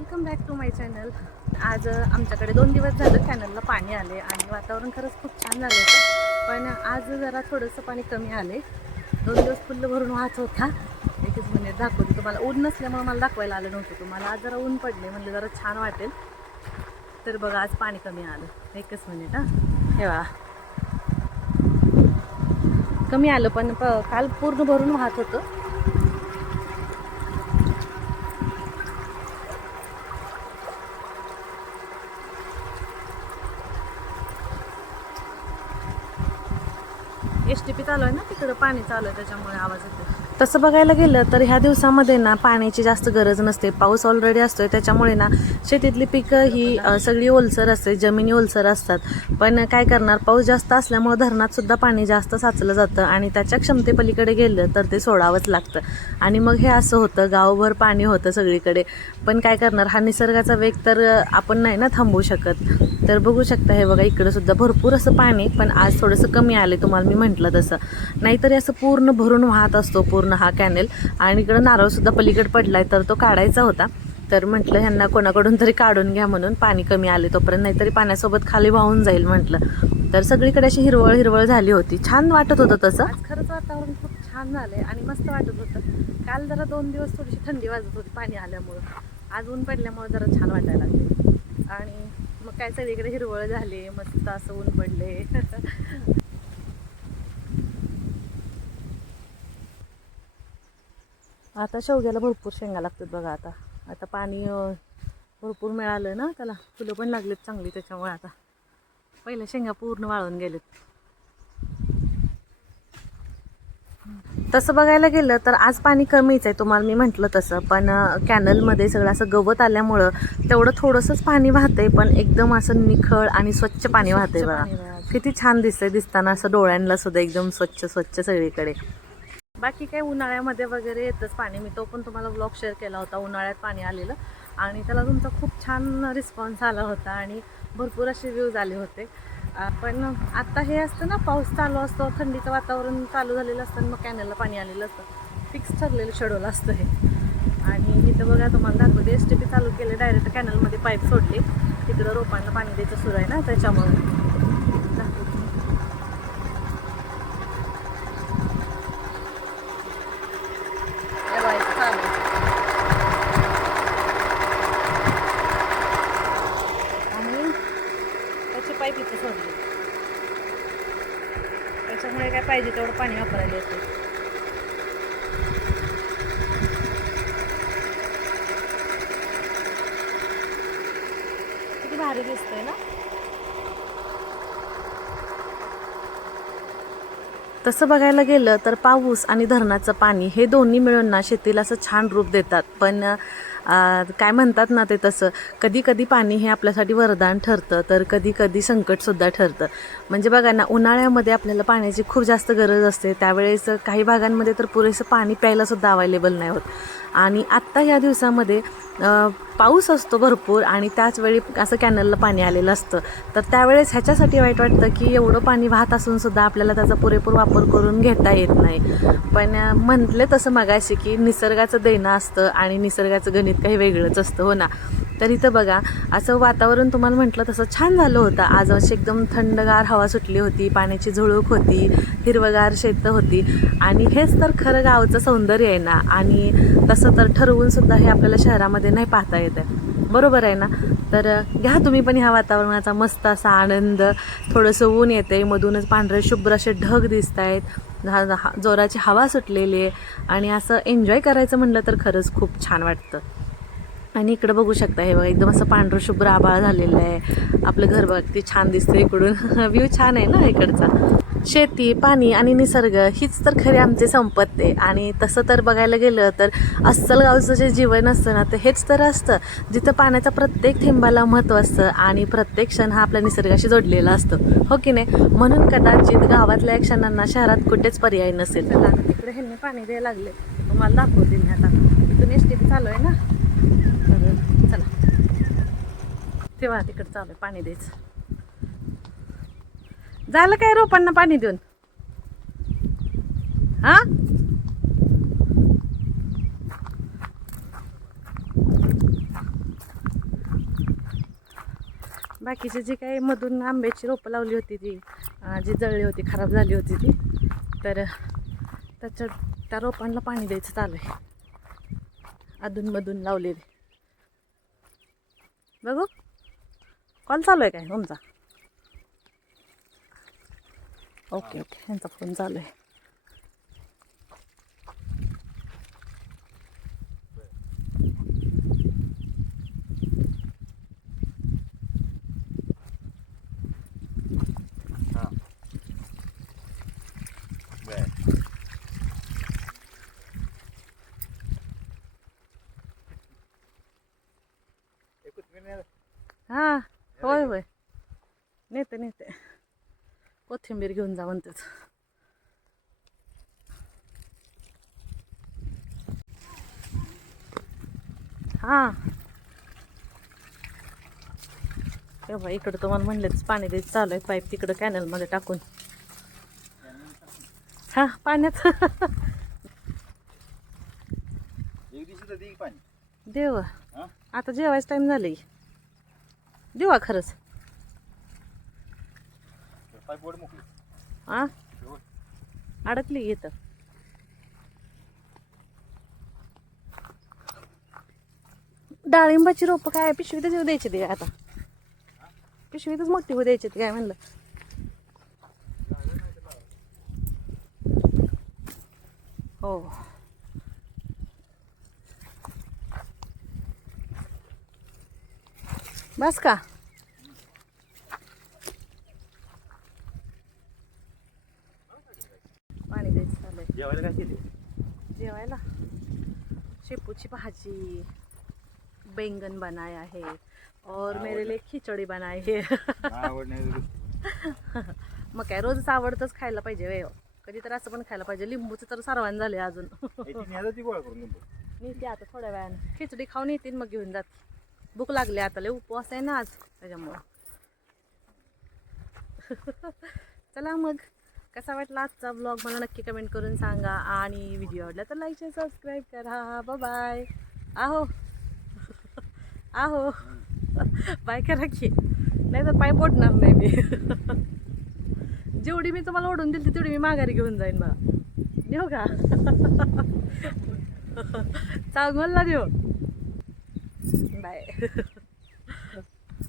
Welcome back to my channel आज आमच्याकडे दोन दिवस झालं कॅनलला पाणी आले आणि वातावरण खरंच खूप छान झालं होतं. पण आज जरा थोडंसं पाणी कमी आले. दोन दिवस फुल्ल भरून वाहत होता. एकच मिनिट दाखवते तुम्हाला. ऊन नसल्यामुळे मला दाखवायला आलं नव्हतं. तुम्हाला आज जरा ऊन पडले म्हणजे जरा छान वाटेल. तर बघा आज पाणी कमी आलं. एकच मिनिट हां. ठेवा कमी आलं पण प काल पूर्ण भरून वाहत होतं. एस टी पी चालू आहे ना तिकडं पाणी चालू आहे त्याच्यामुळे आवाज येतो तसं बघायला गेलं तर ह्या दिवसामध्ये ना पाण्याची जास्त गरज नसते. पाऊस ऑलरेडी असतोय त्याच्यामुळे ना शेतीतली पिकं ही सगळी ओलसर असते जमिनी ओलसर असतात. पण काय करणार पाऊस जास्त असल्यामुळे धरणात सुद्धा पाणी जास्त साचलं जातं आणि त्याच्या क्षमतेपलीकडे गेलं तर ते सोडावंच लागतं. आणि मग हे असं होतं गावभर पाणी होतं सगळीकडे. पण काय करणार हा निसर्गाचा वेग तर आपण नाही ना थांबवू शकत. तर बघू शकता हे बघा इकडं सुद्धा भरपूर असं पाणी पण आज थोडंसं कमी आले तुम्हाला मी म्हटलं तसं. नाहीतरी असं पूर्ण भरून वाहत असतो पूर्ण हा कॅनेल. आणि इकडं नारळ सुद्धा पडला पडलाय तर तो काढायचा होता. तर म्हटलं ह्यांना कोणाकडून तरी काढून घ्या म्हणून पाणी कमी आले तोपर्यंत नाहीतरी पाण्यासोबत खाली वाहून जाईल म्हटलं. तर सगळीकडे अशी हिरवळ हिरवळ झाली होती. छान वाटत होतं तसं. खरंच वातावरण खूप छान झालंय आणि मस्त वाटत होतं. काल जरा दोन दिवस थोडीशी थंडी वाजत होती पाणी आल्यामुळं. आज ऊन पडल्यामुळे जरा छान वाटायला लागले आणि मग काय सगळीकडे हिरवळ झाली मस्त असं ऊन पडले आता शेवग्याला भरपूर शेंगा लागतात बघा आता. आता पाणी भरपूर मिळालं ना त्याला. फुलं पण लागलीत चांगली त्याच्यामुळे आता. पहिल्या शेंगा पूर्ण वाळून गेलेत. तसं बघायला गेलं तर आज पाणी कमीच आहे तुम्हाला मी म्हटलं तसं. पण कॅनलमध्ये सगळं असं गवत आल्यामुळं तेवढं थोडंसंच पाणी वाहतंय पण एकदम असं निखळ आणि स्वच्छ पाणी वाहतंय बघा. किती छान दिसतंय दिसताना असं डोळ्यांना सुद्धा एकदम स्वच्छ स्वच्छ सगळीकडे. बाकी काय उन्हाळ्यामध्ये वगैरे येतच पाणी. मी तो पण तुम्हाला ब्लॉग शेअर केला होता उन्हाळ्यात पाणी आलेलं. आणि त्याला तुमचा खूप छान रिस्पॉन्स आला होता आणि भरपूर असे व्ह्यूज आले होते. पण आता हे असतं ना पाऊस चालू असतो थंडीचं वातावरण चालू झालेलं असतं आणि मग कॅनलला पाणी आलेलं असतं. फिक्स ठरलेलं शेड्यूल असतं हे. आणि इथं बघा तुम्हाला दाखवते एस टी पी चालू केले डायरेक्ट कॅनलमध्ये पाईप सोडले. तिकडं रोपांना पाणी द्यायचं सुरू आहे ना त्याच्यामुळे दाखवते. हे बघा, इथं चालू आहे. आणि त्याची पाईप इथे सोडली त्याच्यामुळे काय पाहिजे तेवढं पाणी वापरायला येते किती भारी दिसतंय ना? तसं बघायला गेलं तर पाऊस आणि धरणाचं पाणी हे दोन्ही मिळून ना शेतीला असं छान रूप देतात. पण काय म्हणतात ना ते तसं कधी कधी पाणी हे आपल्यासाठी वरदान ठरतं तर कधी कधी संकटसुद्धा ठरतं. म्हणजे बघा ना उन्हाळ्यामध्ये आपल्याला पाण्याची खूप जास्त गरज असते त्यावेळेस काही भागांमध्ये तर पुरेसं पाणी प्यायलासुद्धा अवेलेबल नाही होत. आणि आत्ता या दिवसामध्ये पाऊस असतो भरपूर आणि त्याचवेळी असं कॅनलला पाणी आलेलं असतं. तर त्यावेळेस ह्याच्यासाठी वाईट वाटतं की एवढं पाणी वाहत असूनसुद्धा आपल्याला त्याचा पुरेपूर वापर करून घेता येत नाही. पण म्हटले तसं मगाशी की निसर्गाचं देणं असतं आणि निसर्गाचं गणित काही वेगळंच असतं हो ना? तर इथं बघा असं वातावरण तुम्हाला म्हटलं तसं छान झालं होतं. आज अशी एकदम थंडगार हवा सुटली होती पाण्याची झुळूक होती हिरवगार शेतं होती. आणि हेच तर खरं गावचं सौंदर्य आहे ना? आणि तसं तर ठरवून सुद्धा हे आपल्याला शहरामध्ये नाही पाहता येत आहे. बरोबर आहे ना? तर घ्या तुम्ही पण ह्या वातावरणाचा मस्त असा आनंद. थोडंसं ऊन येते मधूनच पांढरे शुभ्र असे ढग दिसत आहेत हा- जोराची हवा सुटलेली आहे. आणि असं एन्जॉय करायचं म्हणलं तर खरंच खूप छान वाटतं. आणि इकडं बघू शकता हे बघा एकदम असं पांढरं शुभ्र आभाळ झालेलं आहे. आपलं घर बघा ते छान दिसतं इकडून. व्ह्यू छान आहे ना इकडचा. शेती पाणी आणि निसर्ग हीच तर खरी आमची संपत्ती. आहे आणि तसं तर बघायला गेलं तर अस्सल गावचं जे जीवन असतं ना तर हेच तर असतं. जिथं पाण्याचा प्रत्येक थेंबाला महत्त्व असतं आणि प्रत्येक क्षण हा आपल्या निसर्गाशी जोडलेला असतो. हो की नाही? म्हणून कदाचित गावातल्या क्षणांना शहरात कुठेच पर्याय नसेल. चला तिकडे ह्यांनी पाणी द्यायला लागले. तुम्हाला दाखवतील मी आता. इथून एस टी चालू आहे ना? तर चला. तेव्हा तिकडे चालू आहे पाणी द्यायचं. झालं काय रोपांना पाणी देऊन? हा? बाकीचे जी काही मधून आंब्याची रोपं लावली होती ती जी जळली होती खराब झाली होती ती तर त्याच्या त्या रोपांना पाणी द्यायचं चालू आहे. अधूनमधून लावलेले बघू. कॉल चालू आहे काय? तुमचा ओके ओके यांचा फोन चालू आहे हा बर एकूच मिनिट हां होय होय नेते नेते कोथिंबीर घेऊन जा म्हणतेच. हां. तेव्हा इकडं तुम्हाला म्हणलेच पाणी द्यायचं चालू आहे पाईप तिकडं कॅनलमध्ये टाकून. हां पाण्यात. देव. हा? आता जेवायचं टाईम झालं देवा खरंच. हां शेवट अडकली येतं डाळिंबाची रोपं काय पिशवीतच येऊ द्यायची ते आता. पिशवीतच मोठी होऊ द्यायची काय म्हणलं. हो. बस का पाणी द्यायचं चालू आहे जेवायला काय केली जेवायला. शेपूची भाजी बैंगन बनाया है और मेरे लिए खिचड़ी बनाई है आवड नाही मग काय रोजच आवडतंच खायला पाहिजे वे कधी तर असं पण खायला पाहिजे. लिंबूचं तर सर्वांना झाले अजून. ती लिंबू नेते आता थोड्या वेळानं. खिचडी खाऊन येतील मग घेऊन जात भूक लागली आता लय उपवास आहे ना आज. त्याच्यामुळं. चला मग. कसा वाटला आजचा ब्लॉग मला नक्की कमेंट करून सांगा. आणि व्हिडिओ आवडला तर लाईक शेअर सबस्क्राईब करा. बाय आहो. आहो. बाय करा की. नाही तर पाय पोटणार नाही मी. जेवढी मी तुम्हाला ओढून दिली तेवढी मी माघारी घेऊन जाईन मला देऊ का? चांगला देऊ. बाय